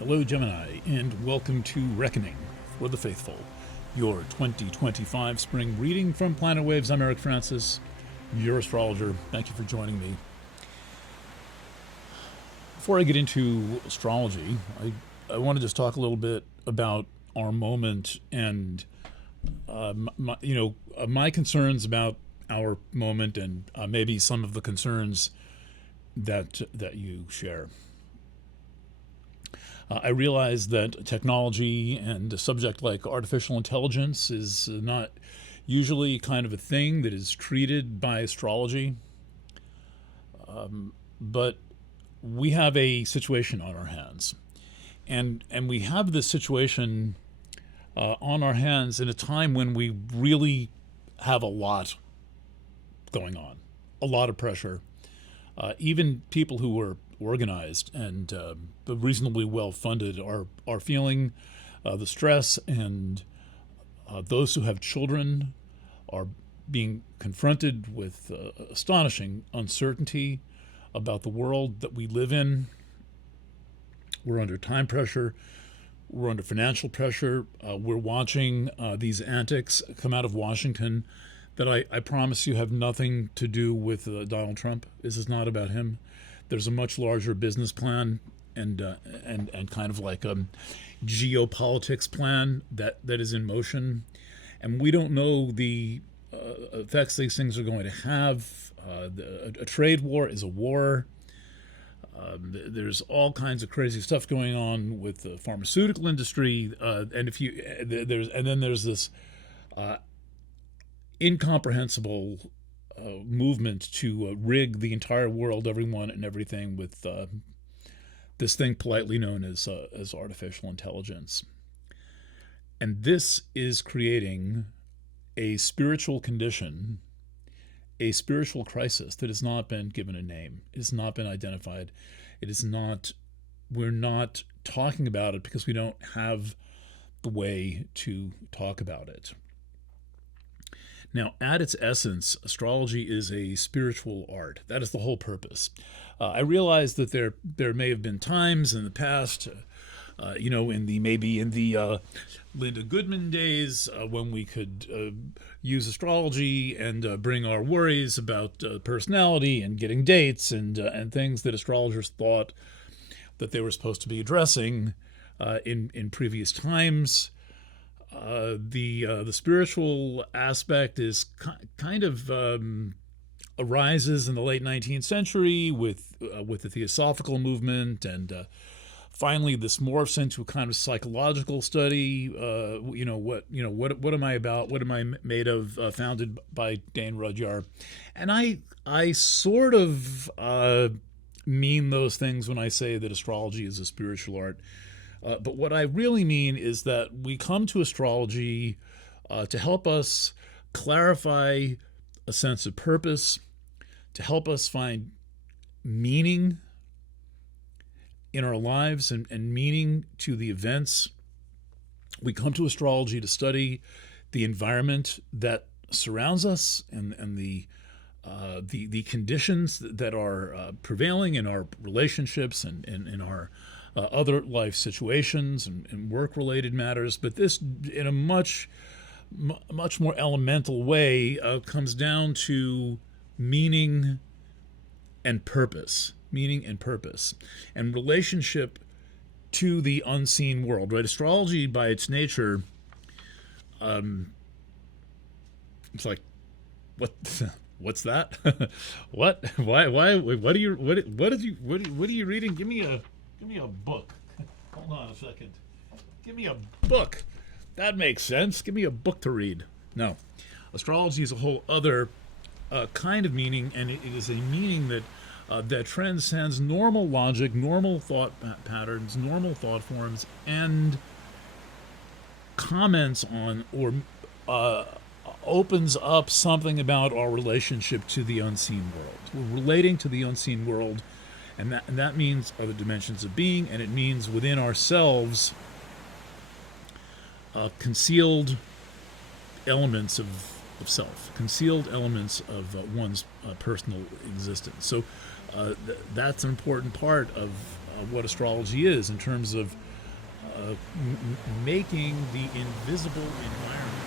Hello, Gemini, and welcome to Reckoning for the Faithful, your 2025 spring reading from Planet Waves. I'm Eric Francis, your astrologer. Thank you for joining me. Before I get into astrology, I want to just talk a little bit about our moment and my concerns about our moment and maybe some of the concerns that you share. I realize that technology and a subject like artificial intelligence is not usually kind of a thing that is treated by astrology, but we have a situation on our hands, and we have this situation on our hands in a time when we really have a lot going on, a lot of pressure. Even people who were organized and reasonably well funded are feeling the stress, and those who have children are being confronted with astonishing uncertainty about the world that we live in. We're under time pressure. We're under financial pressure. We're watching these antics come out of Washington that I promise you have nothing to do with Donald Trump. This is not about him. There's a much larger business plan and kind of like a geopolitics plan that is in motion, and we don't know the effects these things are going to have. A trade war is a war. There's all kinds of crazy stuff going on with the pharmaceutical industry, and then there's this incomprehensible movement to rig the entire world, everyone, and everything with this thing politely known as artificial intelligence. And this is creating a spiritual condition, a spiritual crisis that has not been given a name. It has not been identified. We're not talking about it because we don't have the way to talk about it. Now, at its essence, astrology is a spiritual art. That is the whole purpose. I realize that there may have been times in the past, in the Linda Goodman days, when we could use astrology and bring our worries about personality and getting dates and things that astrologers thought that they were supposed to be addressing in previous times. The spiritual aspect is kind of arises in the late 19th century with the Theosophical movement, and finally this morphs into a kind of psychological study. What am I about? What am I made of? Founded by Dane Rudyard, and I sort of mean those things when I say that astrology is a spiritual art. But what I really mean is that we come to astrology to help us clarify a sense of purpose, to help us find meaning in our lives and meaning to the events. We come to astrology to study the environment that surrounds us and the conditions that are prevailing in our relationships and in our other life situations and work-related matters, but this, in a much more elemental way, comes down to meaning and purpose, and relationship to the unseen world. Right? Astrology, by its nature, it's like, what's that? What? Why? What are you reading? Give me a book. Hold on a second. Give me a book. That makes sense. Give me a book to read. No. Astrology is a whole other kind of meaning, and it is a meaning that transcends normal logic, normal thought patterns, normal thought forms, and comments on or opens up something about our relationship to the unseen world. We're relating to the unseen world. And that means other dimensions of being, and it means within ourselves concealed elements of self, concealed elements of one's personal existence. So that's an important part of what astrology is in terms of making the invisible environment